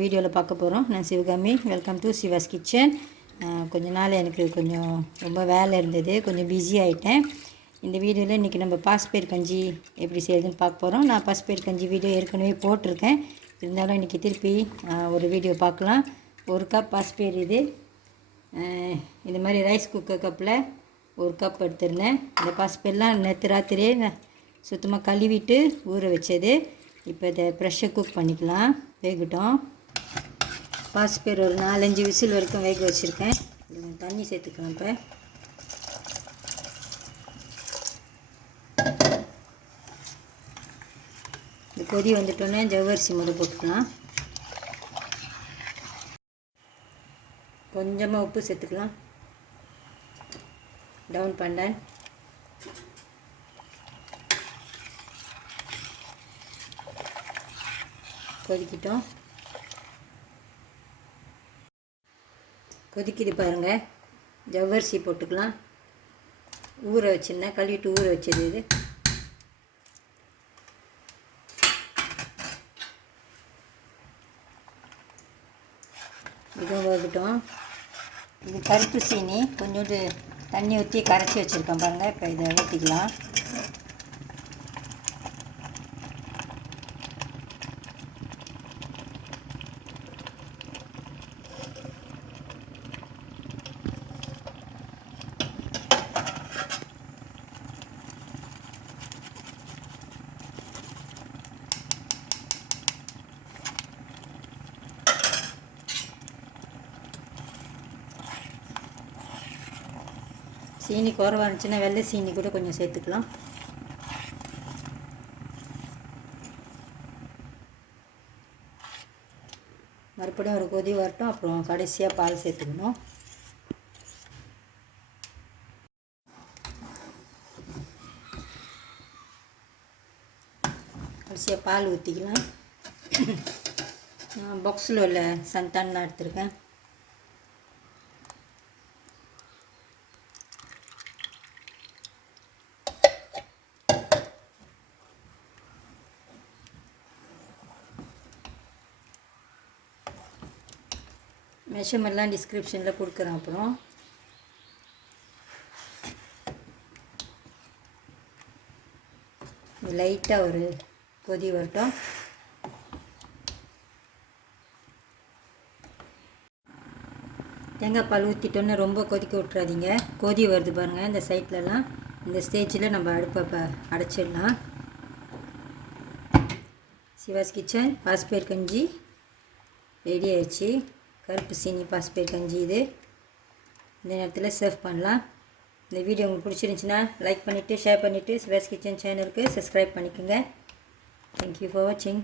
வீடியோவில் பார்க்க போகிறோம். நான் Sivakami. Welcome to Siva's kitchen. கொஞ்ச நாள் எனக்கு கொஞ்சம் ரொம்ப வேலை இருந்தது, கொஞ்சம் பிஸி ஆகிட்டேன். இந்த வீடியோவில் இன்றைக்கி நம்ம பாசிப்பயிறு கஞ்சி எப்படி செய்யுதுன்னு பார்க்க போகிறோம். நான் பாசிப்பயிறு கஞ்சி வீடியோ ஏற்கனவே போட்டிருக்கேன். இருந்தாலும் இன்றைக்கி திருப்பி ஒரு வீடியோ பார்க்கலாம். 1 கப் பாசிப்பயிறு இது. இந்த மாதிரி ரைஸ் குக்கர் கப்பில் 1 கப் எடுத்துருந்தேன். இந்த பாசிப்பயிரெலாம் நேற்று ராத்திரியே சுத்தமாக கழுவிட்டு ஊற வச்சது. இப்போ இதை ப்ரெஷர் குக் பண்ணிக்கலாம். வேகட்டும். பாசிப்பயிறு ஒரு 4-5 விசில் வரைக்கும் வேக வச்சுருக்கேன். தண்ணி சேர்த்துக்கலாம். இப்போ இந்த கொதி வந்துட்டோன்னே ஜவ்வரிசி முறை போட்டுக்கலாம். கொஞ்சமாக உப்பு சேர்த்துக்கலாம். டவுன் பண்ணேன். கொதிக்கிட்டோம். கொதிக்குது பாருங்கள். ஜவ்வரிசி போட்டுக்கலாம். ஊற வச்சுருந்தேன், கழுவிட்டு ஊற வச்சது இது. இதுவும் வேகட்டும். இது கருப்பு சீனி கொஞ்சோண்டு தண்ணி ஊற்றி கரைச்சி வச்சுருக்கேன் பாருங்கள். இப்போ இதை ஊற்றிக்கலாம். சீனி குறவா இருந்துச்சுன்னா வெள்ளை சீனி கூட கொஞ்சம் சேர்த்துக்கலாம். மறுபடியும் ஒரு கொதி வரட்டும். அப்புறம் கடைசியாக பால் சேர்த்துக்கணும். கடைசியாக பால் ஊற்றிக்கலாம். பாக்ஸில் உள்ள சன்டான் தான் எடுத்துருக்கேன். மெஷர்மெண்ட்லாம் டிஸ்கிரிப்ஷனில் கொடுக்குறேன். அப்புறம் லைட்டாக ஒரு கொதி வரட்டும். தேங்காய் பால் ஊற்றிட்டோன்னே ரொம்ப கொதிக்க விட்றாதீங்க. கொதி வருது பாருங்கள் இந்த சைட்லலாம். இந்த ஸ்டேஜில் நம்ம அடுப்பை அடைச்சிடலாம். சிவாஸ் கிச்சன் பாசிப்பயிறு கஞ்சி ரெடி ஆயிடுச்சு. கருப்பு சீனி பாசிப்பயிறு கஞ்சி இது. இந்த நேரத்தில் சர்வ் பண்ணலாம். இந்த வீடியோ உங்களுக்கு பிடிச்சிருந்துச்சின்னா லைக் பண்ணிவிட்டு ஷேர் பண்ணிவிட்டு சிவாஸ் கிச்சன் சேனலுக்கு சப்ஸ்கிரைப் பண்ணிக்கோங்க. தேங்க்யூ ஃபார் வாட்சிங்.